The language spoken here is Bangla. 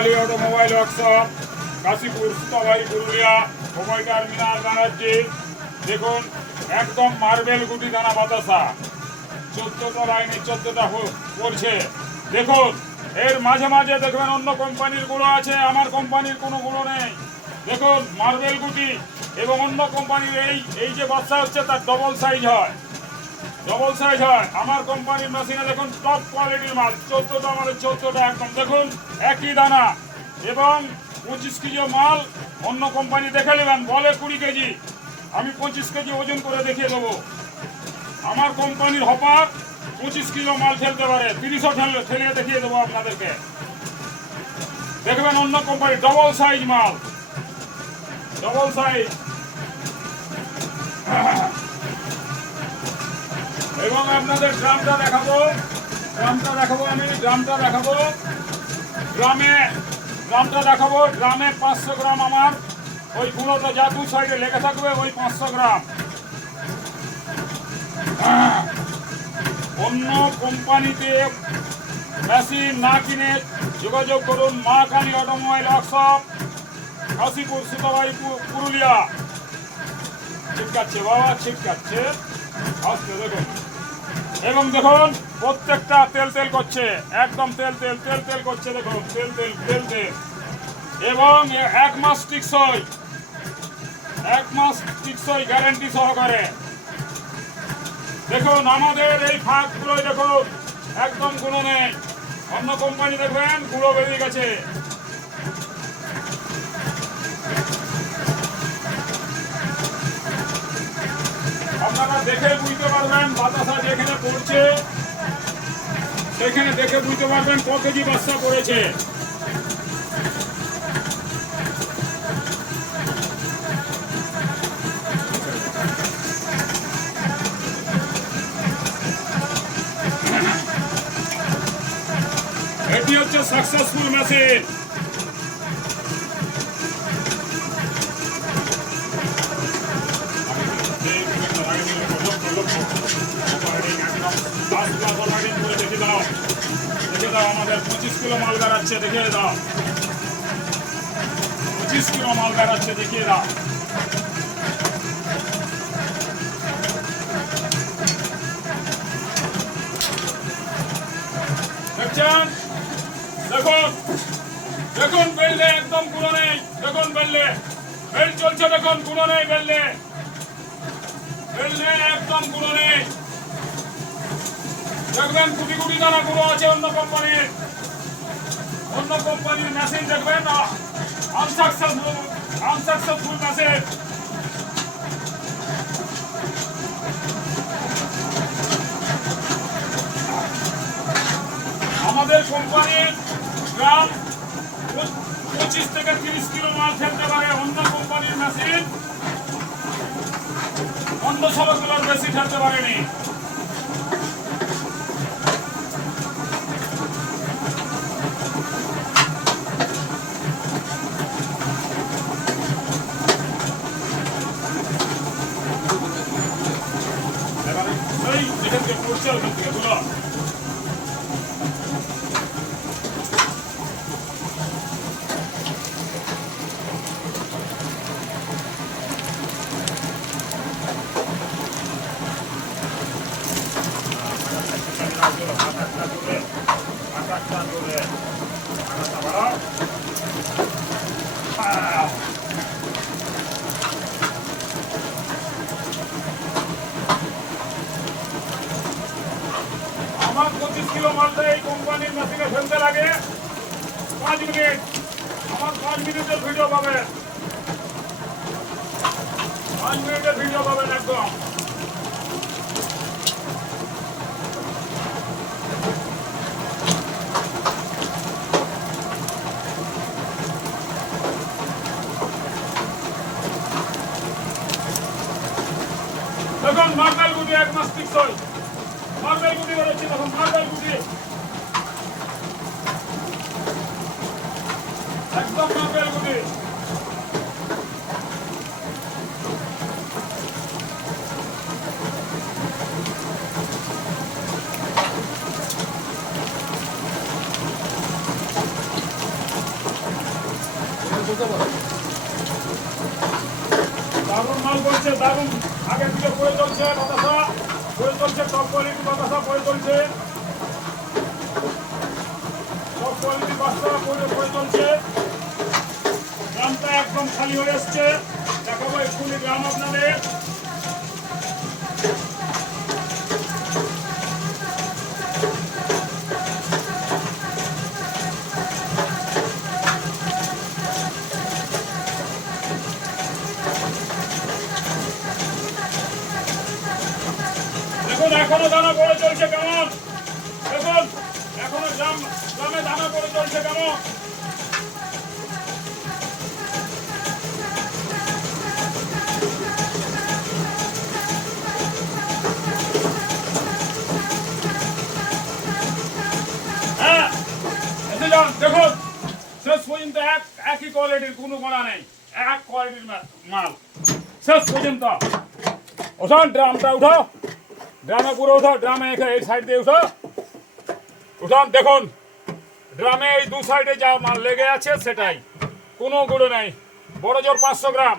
Kali automobile workshop, Kashipur, Sutabari, Purulia, mobile terminal, Banerjee. দেখুন একদম মার্বেল গুটি দানা বাতাসা, 14টা লাইনে 14টা পড়ছে। দেখুন এর মাঝে মাঝে দেখবেন অন্য কোম্পানির গুলো আছে, আমার কোম্পানির কোনো গুলো নেই। দেখুন মার্বেল গুটি এবং অন্য কোম্পানির এই যে বাচ্চা হচ্ছে তার ডবল সাইজ হয়, ডবল সাইজ হয়। আমার কোম্পানির মেশিনে দেখুন টপ কোয়ালিটির মাল, 14টা মানে 14টা একদম। দেখুন একই দানা এবং 25 কেজি মাল। অন্য কোম্পানি দেখে নেবেন, বলে 20 কেজি, আমি 25 কেজি ওজন করে দেখিয়ে দেবো। আমার কোম্পানির হপার 25 কিলো মাল ফেলতে পারে, 30ও ঠেলিয়ে দেখিয়ে দেবো আপনাদেরকে। দেখবেন অন্য কোম্পানি ডবল সাইজ মাল, ডবল সাইজ। এবং আপনাদের ড্রামটা দেখাবো, আমি ড্রামটা দেখাবো। ড্রামটা দেখাবো। ড্রামে 500 গ্রাম আমার ওই গুঁড়োটা যা দু সাইডে লেগে থাকবে ওই 500 গ্রাম। অন্য কোম্পানিতে মেশিন না কিনে যোগাযোগ করুন মা কালী অটোমোবাইল ওয়ার্কশপ, কাশীপুর, সুতাবাড়ি, পুরুলিয়া। ছিটকাচ্ছে বাবা, ছিটকাচ্ছে, আসতে দেখুন। এবং দেখুন প্রত্যেকটা তেল তেল করছে, একদম তেল তেল তেল তেল করছে। দেখুন তেল তেল তেল তেল। এবং 1 মাস টিকসই, 1 মাস টিকসই গ্যারেন্টি সহকারে। দেখুন আমাদের এই ফাঁকগুলোই দেখুন একদম গুঁড়ো নেই। অন্য কোম্পানি দেখবেন গুঁড়ো বেরিয়ে গেছে। আপনারা দেখে বুঝতে পারবেন বাতাসা যেখানে পড়ছে সেখানে দেখে বুঝতে পারবেন ক কেজি বাচ্চা পড়েছে। এটি হচ্ছে সাকসেসফুল মেশিন। দেখে দাও আমাদের 25 কিলো মাল বেড়াচ্ছে, দেখিয়ে দাও 25 কিলো মাল বেড়াচ্ছে, দেখিয়ে দাও। দেখছেন? দেখুন দেখুন বেললে একদম গুঁড়ো নেই। দেখুন বেললে বেল চলছে, দেখুন গুঁড়ো নেই, বেললে একদম গুঁড়ো নেই। দেখবেন গুটি গুটি দানা গুঁড়ো আছে অন্য কোম্পানির মেশিন দেখবেন আনসাকসেসফুল মেশিন। আমাদের কোম্পানির গ্রাম 25 থেকে 30 কিলো মাল ফেলতে পারে। অন্য কোম্পানির মেশিন 1500 কিলোর বেশি ফেলতে পারেনি। পড়ছে ওখান থেকে বলো। আমার 25 কিলো মালটা এই কোম্পানির মেশিনে ফেলতে লাগে 5 মিনিট। আমার 5 মিনিটের ভিডিও পাবেন, 5 মিনিটের ভিডিও পাবেন একদম। দেখুন মার্বেল গুটি 1 মাস টিকসই, মার্বেল গুটি বেরোচ্ছে। দেখুন মার্বেল গুটি একদম মার্বেল গুটি। দারুণ মাল বলছে, দারুণ আগের দিকে বয়ে চলছে বাতাসা, বয়ে চলছে টপ কোয়ালিটি বাতাসা বয়ে চলছে, টপ কোয়ালিটি বাতাসা বয়ে চলছে। গ্রামটা একদম খালি হয়ে এসছে, দেখাবো এক্ষুনি গ্রাম আপনাদের। দেখুন এখনো দানা পড়ে চলছে কেমন, দেখুন এখনো গ্রামে দানা পড়ে চলছে কেমন। হ্যাঁ দেখুন শেষ পর্যন্ত একই কোয়ালিটির, কোনো গোড়া নেই, এক কোয়ালিটির মাল শেষ পর্যন্ত। ওঠান ড্রামটা উঠাও, ড্রামে পুরো উঠাও, ড্রামে এই সাইড দিয়ে উঠো, উঠান। দেখুন ড্রামে এই দু সাইডে যা মাল লেগে আছে সেটাই, কোনো গুঁড়ো নেই। বড় জোর 500 গ্রাম।